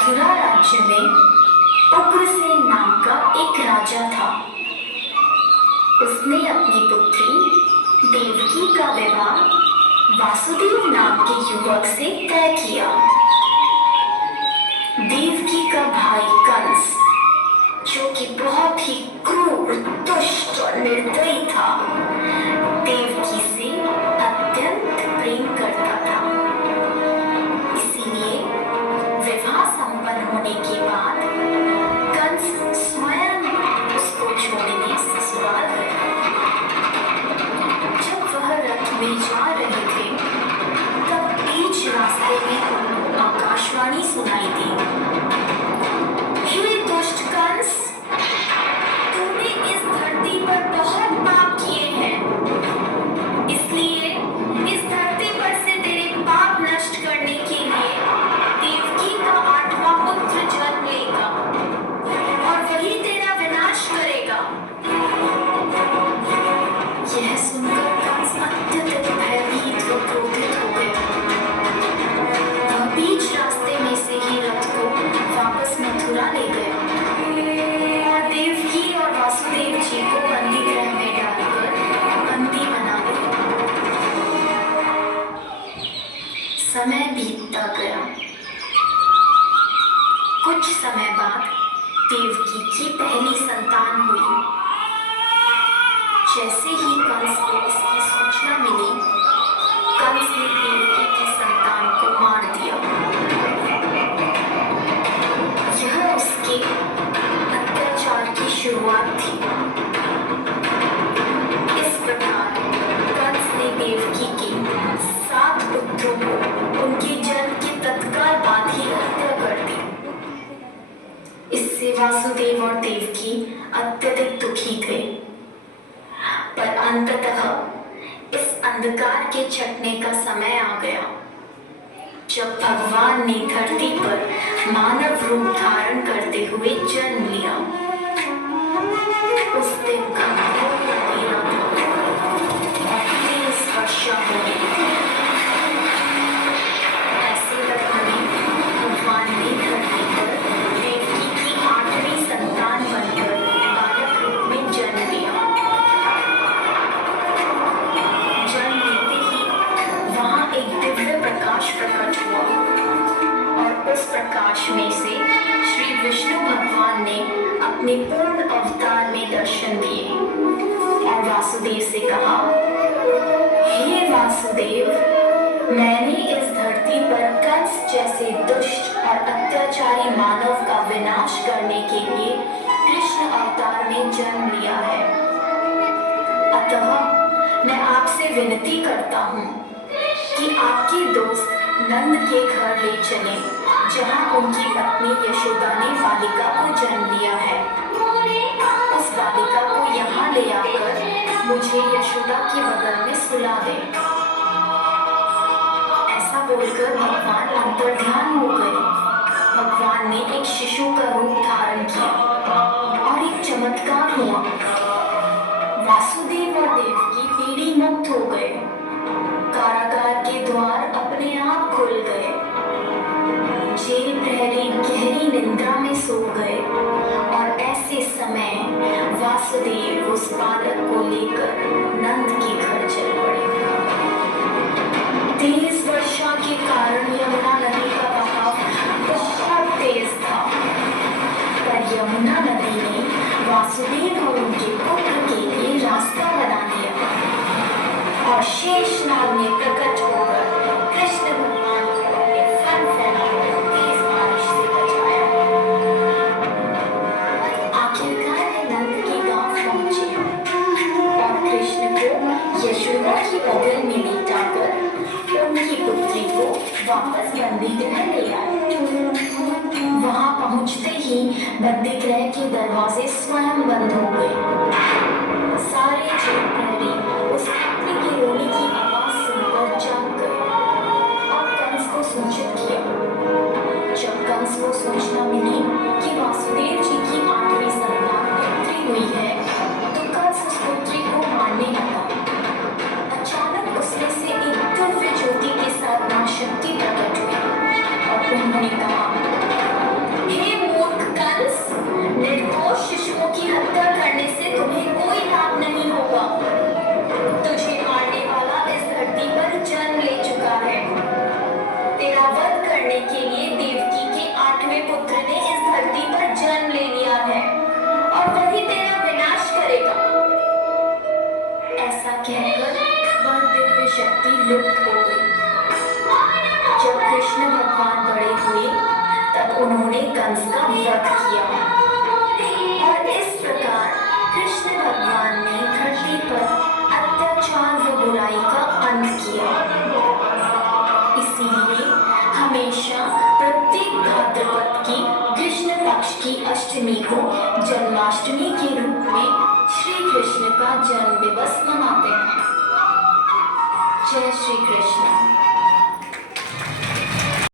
मथुरा राज्य में उग्रसेन नाम का एक राजा था। उसने अपनी पुत्री देवकी का विवाह वासुदेव नाम के युवक से तय किया। देवकी का भाई कंस, जो कि बहुत ही क्रूर, दुष्ट और निर्दयी था, देवकी से अत्यंत प्रेम करता था। इसीलिए विवाह संपन्न होने के बाद कंस स्वयं उसको छोड़ने ससुराल गया। जब वह रथ में जा रहे थे, तब बीच रास्ते में उनको आकाशवाणी सुनाई दी। हे दुष्ट कंस, तूने इस धरती पर बहुत पाप किए हैं, इसलिए इस धरती पर से तेरे पाप नष्ट करने के लिए देवकी का 8वां पुत्र जन्म लेगा और वही तेरा विनाश करेगा। यह सुनकर कंस अत्यधिक भयभीत व क्रोधित हो गया। वह बीच रास्ते में से ही रथ को वापस मथुरा ले गया और देवकी और वासुदेव जी को बंदी गृह में डालकर बंदी बना दिया। समय बीतता गया। कुछ समय बाद देवकी की पहली संतान हुई। जैसे ही कंस को इसकी सूचना मिली, कंस ने देवकी की संतान को मार दिया। यह उसके अत्याचार की शुरुआत थी। इस प्रकार कंस ने देवकी के 7 पुत्रों को उनके जन्म के तत्काल बाद ही हत्या कर दी। इससे वासुदेव और देवकी अत्यधिक दुखी थे। पर अंततः इस अंधकार के छटने का समय आ गया, जब भगवान ने धरती पर मानव रूप धारण करते हुए जन्म लिया। उस दिन का अंधेरा था और तेज वर्षा हो रही थी। ऐसे लम्हे में भगवान ने धरती पर देवकी की 8वीं संतान बनकर बालक रूप में जन्म लिया। जन्म लेते ही वहां एक दिव्य प्रकाश प्रकट हुआ और उस प्रकाश में से श्री विष्णु भगवान ने अपने पूर्ण अवतार में दर्शन दिए और वासुदेव से कहा, हे वासुदेव, मैंने इस धरती पर कंस जैसे दुष्ट और अत्याचारी मानव का विनाश करने के लिए कृष्ण अवतार में जन्म लिया है। अतः मैं आपसे विनती करता हूँ कि आपके दोस्त नंद के घर ले चलें, जहाँ उनकी पत्नी यशोदा ने बालिका को जन्म दिया है। उस बालिका को यहाँ ले आकर मुझे यशोदा के बगल में सुला दें। ऐसा बोलकर भगवान अंतर्ध्यान हो गए। भगवान ने एक शिशु का रूप धारण किया और एक चमत्कार हुआ। वासुदेव और देवकी पीड़ी मुक्त हो गए। कारागार के द्वार अपने आप खुल गए। जेल प्रहरी गहरी निंद्रा में सो गए और ऐसे समय वासुदेव उस बालक को लेकर नंद के घर चल पड़े। तेज वर्षा के कारण यमुना नदी का बहाव बहुत तेज था, पर यमुना नदी ने वासुदेव और उनके पुत्र के लिए रास्ता बना दिया और शेषनाग ने प्रकट होकर कृष्ण भगवान को अपने फन फैलाकर तेज बारिश से बचाया। आखिरकार वे नंद के गांव पहुंचे और कृष्ण को यशोदा की बगल में लिटाकर उनकी पुत्री को वापस बंदी गृह ले आए। वहां पहुंचते ही बंदी गृह के दरवाजे स्वयं बंद हो गए। सारे जेल प्रहरी उस पुत्री की रोने की आवाज सुनकर जाग गए और कंस को सूचित किया। जब कंस को सूचना मिली कि वासुदेव जी की 8वीं संतान पुत्री हुई है, तो कंस उस पुत्री को मारने लगा। अचानक उसमें से एक दिव्य ज्योति के साथ मां शक्ति प्रकट हुई और उन्होंने कहा, कहकर वह दिव्य शक्ति लुप्त हो गई। जब कृष्ण भगवान बड़े हुए तब उन्होंने कंस का वध किया और इस प्रकार कृष्ण भगवान ने धरती पर अत्याचार व बुराई का अंत किया। इसीलिए हमेशा प्रत्येक भाद्रपद की कृष्ण पक्ष की अष्टमी को जन्माष्टमी के रूप में श्री कृष्ण का जन्म दिवस मनाते हैं। जय श्री कृष्ण।